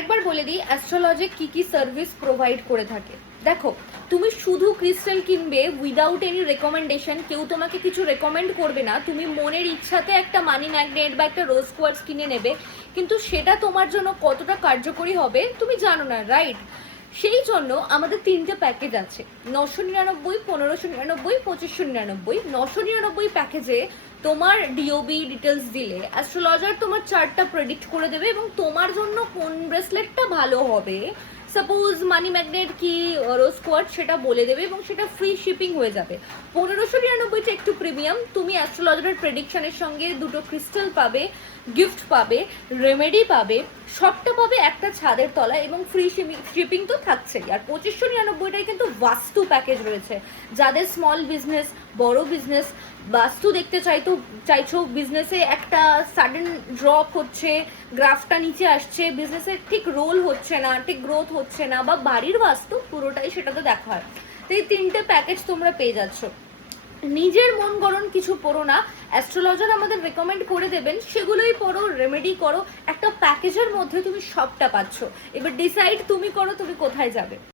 আরেকবার বলে দিই অ্যাস্ট্রোলজি কি কি সার্ভিস প্রোভাইড করে থাকে। দেখো, তুমি শুধু ক্রিস্টাল কিনবে উইদাউট এনি রেকমেন্ডেশন, কেউ তোমাকে কিছু রেকমেন্ড করবে না, তুমি মনের ইচ্ছাতে একটা মানি ম্যাগনেট বা একটা রোজ কোয়ার্টজ কিনে নেবে, কিন্তু সেটা তোমার জন্য কতটা কার্যকরী হবে তুমি জানো না, রাইট? সেই জন্য আমাদের তিনটে প্যাকেজ আছে, 999, 1599, 2599। 999 প্যাকেজে তোমার ডিওবি ডিটেলস দিলে অ্যাস্ট্রোলজার তোমার চার্টটা প্রেডিক্ট করে দেবে এবং তোমার জন্য কোন ব্রেসলেটটা ভালো হবে, সাপোজ মানি ম্যাগনেট কি রোজ কোয়ার্টজ, সেটা বলে দেবে এবং সেটা ফ্রি শিপিং হয়ে যাবে। 1599টা একটু প্রিমিয়াম, তুমি অ্যাস্ট্রোলজারের প্রেডিকশনের সঙ্গে দুটো ক্রিস্টাল পাবে, গিফট পাবে, রেমেডি পাবে, সবটা পাবে একটা ছাদের তলায় এবং ফ্রি শিপিং তো থাকছেই। আর 2599টাই কিন্তু বাস্তু প্যাকেজ রয়েছে, যাদের স্মল বিজনেস, বড় বিজনেস, বাস্তু দেখতে চাইছো, বিজনেসে একটা সাডেন ড্রপ হচ্ছে, গ্রাফটা নিচে আসছে, বিজনেসের ঠিক রোল হচ্ছে না, ঠিক গ্রোথ হচ্ছে না, বা বাড়ির বাস্তু পুরোটাই সেটাতে দেখা হয়। তো এই তিনটে প্যাকেজ তোমরা পেয়ে যাচ্ছ। নিজের মন গড়ন কিছু পড়ো না, অ্যাস্ট্রোলজার আমাদের রেকমেন্ড করে দেবেন, সেগুলোই পড়ো, রেমেডি করো, একটা প্যাকেজের মধ্যে তুমি সবটা পাচ্ছ। এবার ডিসাইড তুমি করো তুমি কোথায় যাবে।